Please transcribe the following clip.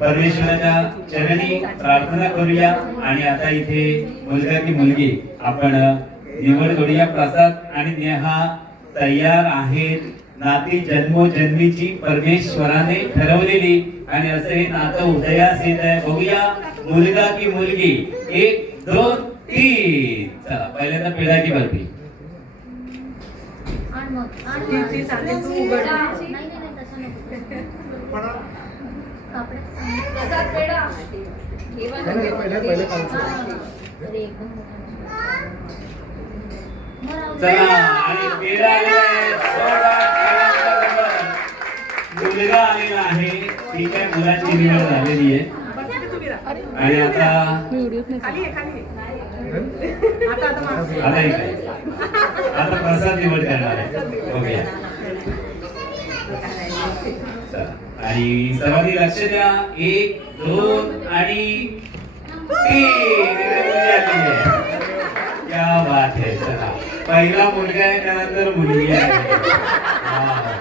परमेश्वराच्या चरणी प्रार्थना करूया आणि आता इथे मुलगा की मुलगी आपण निवड करूया. प्रसाद आणि नेहा तयार आहेत. नाती जन्मोजन्मीची परमेश्वराने ठरवलेली आणि असं हे नातं उदयास येत आहे. बघूया मुलगा की मुलगी. 1 2 3. चला पहिल्यांदा पेढा की बर्फी. चला आणि पेढा मुलगा आलेला आहे. ठीक आहे, मुलांची निवड झालेली आहे आणि आता आता प्रसाद निवड करणार आहे. बघूया. आणि सर्वांनी लक्ष द्या. 1 2 आणि 3. क्या बात है. चला पहिला मुलगा आहे त्यानंतर मुलगी आहे.